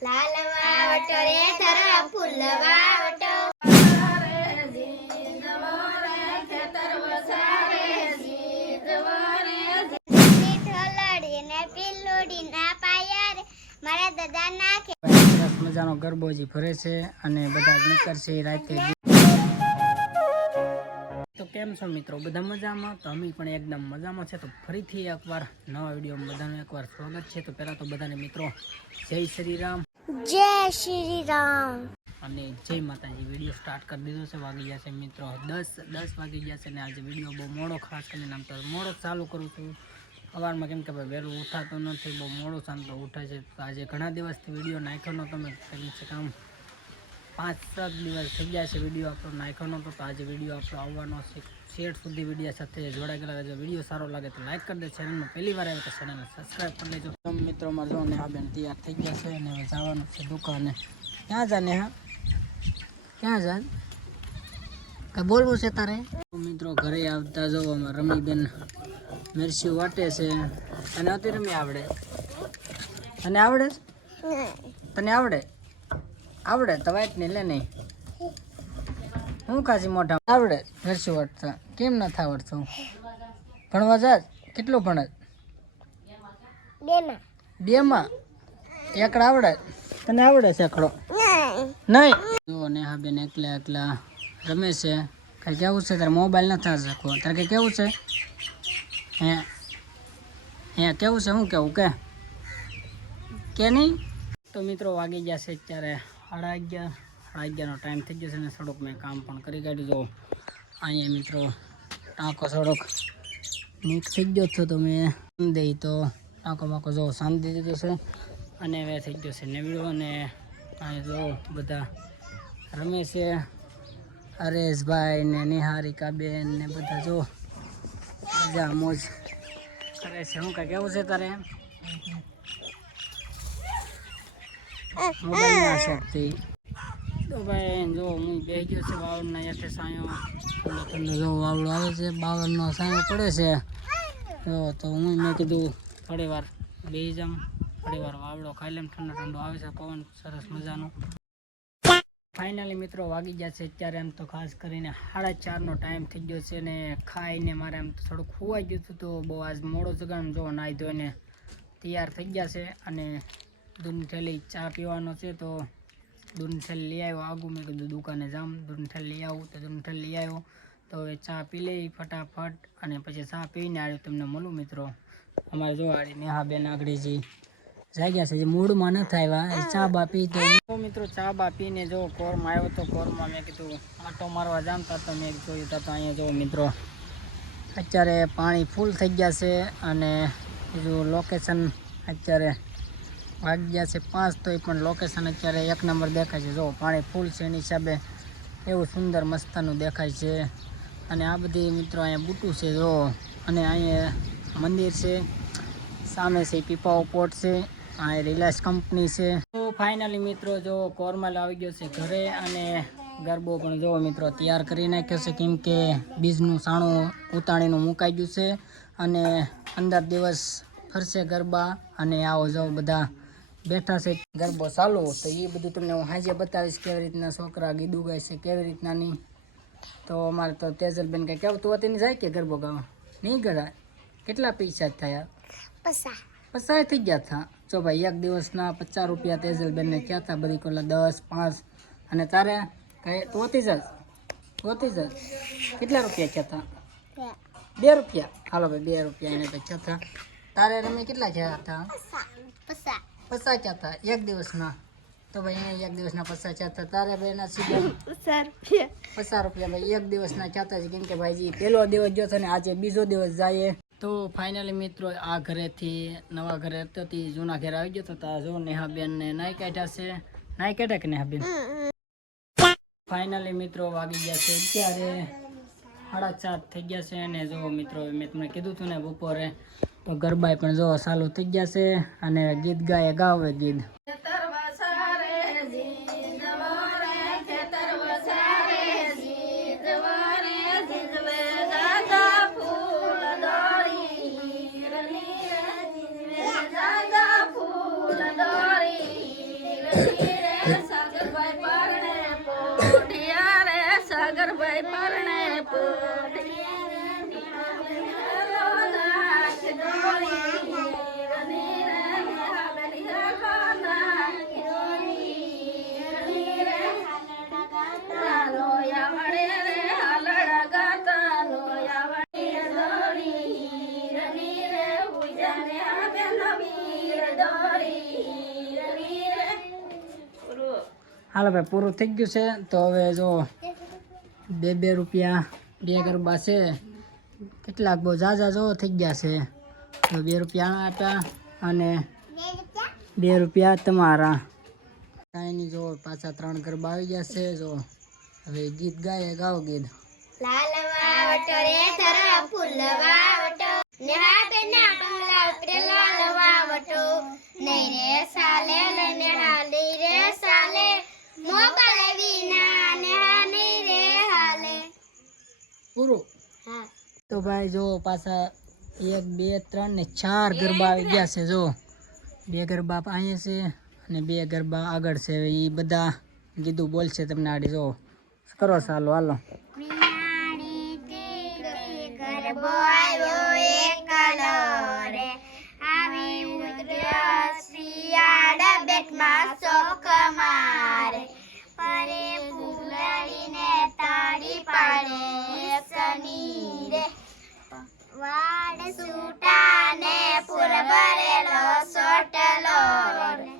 લાલ વાવટો રે ધરા ફૂલ વાવટો મારા દાદા નાખે સરસ મજાનો ગરબો જી ભરે છે અને બધા નીકળશે રાતે. તો કેમ છો મિત્રો, બધા મજામાં? તો અમે પણ એકદમ મજામાં છે. તો ફરીથી એકવાર નવા વિડીયોમાં બધાનું એકવાર સ્વાગત છે. તો પહેલા તો બધાને મિત્રો જય શ્રી રામ, જય શ્રી રામ અને જય માતાજી. વિડીયો સ્ટાર્ટ કરી દીધો છે. વાગી ગયા છે મિત્રો 10 વાગી ગયા છે અને આજે વિડીયો બહુ મોડો, ખાસ કરીને આમ તો મોડો ચાલુ કરું છું સવારમાં, કેમ કે ભાઈ વહેલું ઉઠાતું નથી, બહુ મોડું શાંતો ઉઠે છે. તો આજે ઘણા દિવસથી વિડીયો નાખ્યો નહોતો મેં, કમ સે કમ 5-7 દિવસ થઈ ગયા છે વિડીયો આપણો નાખ્યો નહોતો. તો આજે વિડીયો આપણો આવવાનો છે. શેર સુધી વિડીયો સાથે જોડાઈ ગયેલા. જો વિડીયો સારો લાગે તો લાઈક કરી દે. ચેનલમાં પહેલી વાર આવે તો ચેનલને સબસ્ક્રાઈબ કરી લેજો. મિત્રો મારે જો નેહા બેન તૈયાર થઈ ગયા છે અને હવે જવાનું છે દુકાને. ક્યાં જા નેહા, ક્યાં જા? કઈ બોલવું છે તારે? મિત્રો ઘરે આવતા જો રમી બેન મિર્ચી વાટે છે. તને અતિ રમી આવડે? તને આવડે? તને આવડે? આવડે તો વાટ ને લે નહીં. હું કાજી મોઢા આવડે મિર્ચી વાટતા? કેમ નથી આવડતું? ભણવા જા. કેટલું ભણે? 2માં. એકડા આવડે? તને આવડે છે એકડો? નહીં. જો નેહા બેન એકલા રમે છે. કઈ કેવું છે તારે? મોબાઈલ નથી શકવો તારે? કઈ કેવું છે? હે કેવું છે? શું કેવું કે નહીં? તો મિત્રો વાગી ગયા છે અત્યારે 11:30 ટાઈમ થઈ ગયો છે અને થોડુંક મેં કામ પણ કરી કાઢ્યું. જો અહીંયા મિત્રો ટાંકો થોડોક નીક થઈ ગયો હતો તો મેં દઈ તો ટાંકો બાકો જો શાંતિ દીધો છે અને હવે થઈ ગયો છે નેવડો. અને અહીંયા જો બધા રમે છે, હરેશભાઈ ને નિહારિકાબેન ને બધા જો મજા મોજ કરે છે. શું કાંઈ કેવું છે તારે? મોબાઈલ ના શોખથી તો ભાઈ જો હું બેસી ગયો છે વાવડના યાઠે સાયો. ઠંડો જો વાવડો આવે છે, 52નો સાયો પડે છે. જો તો મેં કીધું થોડી વાર બેસી જામ, થોડી વાર વાવડો ખાઈ લેમ. ઠંડો આવે છે પવન સરસ મજાનો. ફાઇનલી મિત્રો વાગી ગયા છે અત્યારે એમ તો ખાસ કરીને 4:30નો ટાઈમ થઈ ગયો છે અને ખાઈને મારે એમ તો થોડુંક ખોવાઈ ગયું હતું. તો બહુ આજ મોડો જગામ જો નાહી ધોઈને તૈયાર થઈ ગયા છે અને દૂધની થેલી ચા પીવાનો છે. તો દૂધની થેલી લઈ આવ્યો આગું. મેં કીધું દુકાને જામ દૂધની થેલી લઈ આવું. તો દૂધની થેલી લઈ આવ્યો. તો હવે ચા પી લઈ ફટાફટ અને પછી ચા પીને આવ્યો તમને મળું મિત્રો. અમારે જો આડી નેહા બેન આગળજી જાગ્યા છે, જે મૂડમાં નથી આવ્યા. ચા બા પી તો મિત્રો ચા બા પીને જો કોરમાં આવ્યો. તો કોરમાં મેં કીધું આટો મારવા જામતા તો મેં જોયું તો અહીંયા જો મિત્રો અત્યારે પાણી ફૂલ થઈ ગયા છે અને બીજું લોકેશન અત્યારે વાગી ગયા છે 5 તોય પણ લોકેશન અત્યારે 1 નંબર દેખાય છે. જો પાણી ફૂલ છે એની હિસાબે એવું સુંદર મસ્તનું દેખાય છે. અને આ બધી મિત્રો અહીંયા બૂટું છે જો, અને અહીંયા મંદિર છે, સામે છે પીપાઓ પોટ છે, આ રિલાયન્સ કંપની છે. તો ફાઇનલી મિત્રો જો કોરમાલ આવી ગયો છે ઘરે અને ગરબો પણ જો મિત્રો તૈયાર કરી નાખ્યો છે, કેમ કે બીજનું સાણું ઉતાણીનું મુકાઈ ગયું છે અને 15 દિવસ ફરશે ગરબા. અને આવો જો બધા બેઠા છે ગરબો ચાલુ. તો એ બધું તમને હું હાજે બતાવીશ કેવી રીતના છોકરા ગીદું ગાય છે, કેવી રીતના નહીં. તો અમારે તો તેજલબેન કઈ કેવું તું હતી જાય કે ગરબો ગાવા નહીં ગયા? કેટલા પૈસા થયા? 50 થઈ ગયા હતા. જો ભાઈ એક દિવસના 50 રૂપિયા તેજલબેનને ક્યાં હતા? બધી કોલા 10, 5 અને તારે કઈ તોતી જ કેટલા રૂપિયા ક્યાં હતા? 2 રૂપિયા. હાલો ભાઈ 2 રૂપિયા એને તો ક્યાં હતા? તારે રમી કેટલા ક્યાં હતા? 50 ક્યાં હતા એક દિવસના? તો ભાઈ એને એક દિવસના 50 ક્યાં હતા? તારે ભાઈ એના સીધા 50 રૂપિયા ભાઈ એક દિવસના ક્યાં હતા? કેમ કે ભાઈજી પહેલો દિવસ જો છે ને આજે બીજો દિવસ જાય. તો ફાઇનલી મિત્રો આ ઘરેથી નવા ઘરે હતી જૂના ઘરે આવી ગયો. તો જો નેહાબેન ને નાઈ કાઢ્યા છે. નાઈ કાઢ્યા કે નેહાબેન? ફાઇનલી મિત્રો વાગી ગયા છે અત્યારે 4:30 થઈ ગયા છે. અને જો મિત્રો મેં તમને કીધું હતું ને બપોરે તો ગરબા પણ જો ચાલુ થઈ ગયા છે અને ગીત ગાવે ગીત. સાગરભાઈ પરણે પોઢિયા રે સાગરભાઈ પરણે હાલો ભાઈ પૂરું થઈ ગયું છે. તો હવે જો 2 રૂપિયા 2 ગરબા છે. કેટલાક બહુ ઝાઝા જો થઈ ગયા છે. તો 2 રૂપિયા આપ્યા અને 2 રૂપિયા તમારા. કાંઈ નહીં, જો પાછા 3 ગરબા આવી ગયા છે. જો હવે ગીત ગાય, ગાઓ ગીત. લાલ વાવટો રે ધરા ફૂલ વાવટો નેહા બેના બંગલા ઉપરે લાલ વાવટો નહીં રે સાલે નેહા લઈ રે સાલે મોબાઈલ વિના નેહા નહીં રે હાલે. પૂરું. હા તો ભાઈ જો પાછા 1 2 3 ને 4 ગરબા આવી ગયા છે. જો 2 ગરબા અહીંયા છે અને 2 ગરબા આગળ છે. એ બધા કીધું બોલશે તમને આડી. જો કરો ચાલો, હાલો. ગરબો આવ્યો એકલો રે આવી ઉતર્યો શિયાળ બેટમાં શોક મારે પરે ફૂલડીને તાળી પાડે સની રે વાડ સૂટાને પૂર ભરેલો સોટલો રે.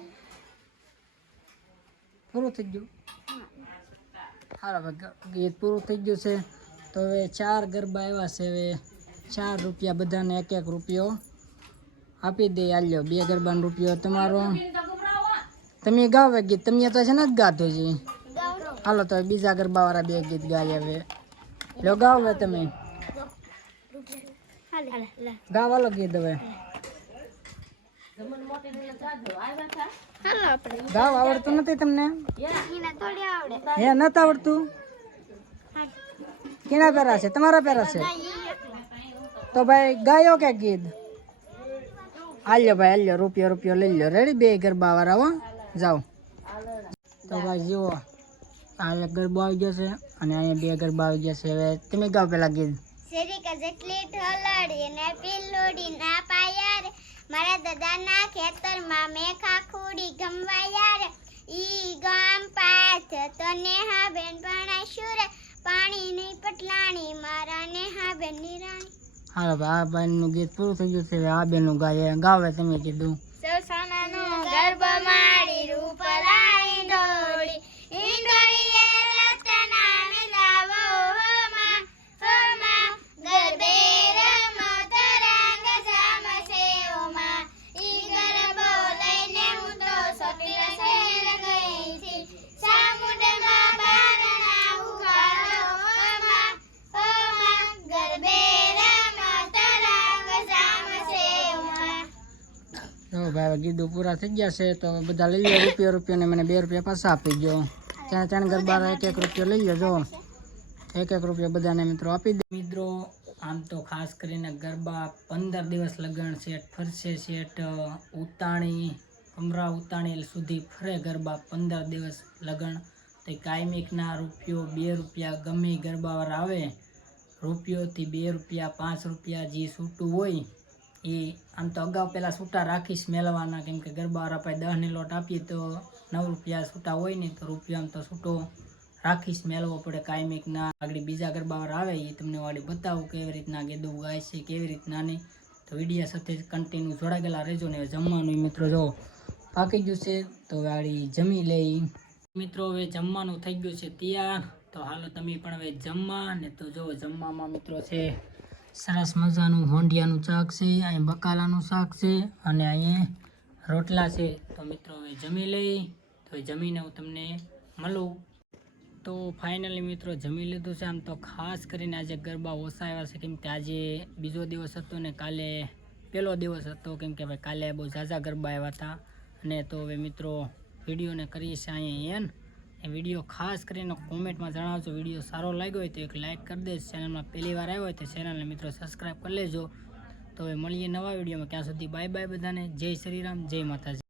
પૂરું થઈ ગયું. હાલો ભાઈ ગીત પૂરું થઈ ગયું છે. તો હવે 4 ગરબા આવ્યા છે. હવે 4 રૂપિયા બધાને 1 રૂપિયો આપી દે. આલ્યો 2 ગરબાનો રૂપિયો તમારો. તમે ગાવ ગીત, તમે તો છે ને જ ગાતો છે. હાલો તો બીજા ગરબાવાળા 2 ગીત ગાય. હવે લો ગાવ હવે તમે ગાવ, હાલો ગીત હવે ગાવ. આવડતું નથી તમને? હે નથી આવડતું? કેના પહેરા છે? તમારા પહેરા છે? તો ભાઈ ગાયો કે ગીત? હાલ્યો ભાઈ, હાલ્યો રૂપિયો લઈ લો. રેડી 2 ગરબા વાળા હો, જાઓ. તો ભાઈ જુઓ, આ 1 ગરબો આવી ગયો છે અને અહીંયા 2 ગરબા આવી ગયા છે. હવે તમે ગાઓ પેલા ગીત. શેરીકા જેટલી ઢોલડી ને પિલ્લોડી ના પાયા રે મારા દાદાના ખેતરમાં મેં ખાખુડી ગમવાયા રે ઈ ગામ પાથ તો નેહા બેન ભણાશું રે પાણી ની પટલાણી મારા નેહા બેન ની રાણી. હાલો ભાઈ, આ બેનનું ગીત પૂરું થઈ ગયું છે. હવે આ બેનનું ગાય ગાવે તમે કીધું. સૌસાનાનો ગર્ભ માડી રૂપ લાઈ દોડી ઈંદોડીએ રતના મિલાવો હો માં ગરબે રમો તરંગ જામશે ઓ માં ઈ ગરબો લઈને હું તો સતીર શહેર ગઈ થી સામુંડમાં બારણા ઉગાડો હો માં ગરબે રમો તરંગ જામશે ઓ માં. જો ભાઈ ગીતો પૂરા થઈ ગયા છે. તો બધા લઈ લો રૂપિયો ને મને 2 રૂપિયા પાછા આપી દો. 3 ગરબા 1 રૂપિયો લઈ લો. જો 1 રૂપિયો બધાને મિત્રો આપી દે. મિત્રો આમ તો ખાસ કરીને ગરબા 15 દિવસ લગન શેઠ ફરશે. શેઠ ઉતાણી કમરા ઉતાણી સુધી ફરે ગરબા 15 દિવસ લગન. તે કાયમિકના રૂપિયો 2 રૂપિયા ગમે ગરબાવાળા આવે રૂપિયોથી 2 રૂપિયા 5 રૂપિયા જે છૂટું હોય એ આમ તો અગાઉ પહેલાં છૂટા રાખીશ મેળવાના. કેમ કે ગરબાવાળા પાસે 10 ની લોટ આપીએ તો 9 રૂપિયા છૂટા હોય ને તો રૂપિયો આમ તો છૂટો રાખીશ મેળવો પડે કાયમિકના. આગળ બીજા ગરબાવાળા આવે એ તમને વાળી બતાવું કેવી રીતના ગીતું ગાય છે, કેવી રીતના નહીં. તો વિડીયો સાથે કન્ટિન્યુ જોડાયેલા રહેજો ને. જમવાનું મિત્રો જો પાકી ગયું છે તો વાળી જમી લઈ. મિત્રો હવે જમવાનું થઈ ગયું છે તૈયાર. તો હાલો તમે પણ હવે જમવા. ને તો જો જમવામાં મિત્રો છે સરસ મજાનું હોંડિયાનું શાક છે, અહીં બકાલાનું શાક છે અને અહીં રોટલા છે. તો મિત્રો હવે જમી લઈ. તો જમીને હું તમને મળું. તો ફાઇનલી મિત્રો જમી લીધું છે. આમ તો ખાસ કરીને આજે ગરબા ઓછા આવ્યા છે કેમ કે આજે બીજો દિવસ હતો ને કાલે પહેલો દિવસ હતો. કેમ કે ભાઈ કાલે બહુ ઝાઝા ગરબા આવ્યા હતા. અને તો હવે મિત્રો વિડીયોને કરીએ છીએ અહીંયા એ વિડીયો ખાસ કરીને કોમેન્ટમાં જણાવજો. વિડીયો સારો લાગ્યો હોય તો એક લાઇક કરી દે. ચેનલમાં પહેલી વાર આવ્યો હોય તો ચેનલને મિત્રો સબસ્ક્રાઈબ કરી લેજો. તો હવે મળીએ નવા વિડીયોમાં. ત્યાં સુધી બાય બાય બધાને. જય શ્રી રામ, જય માતાજી.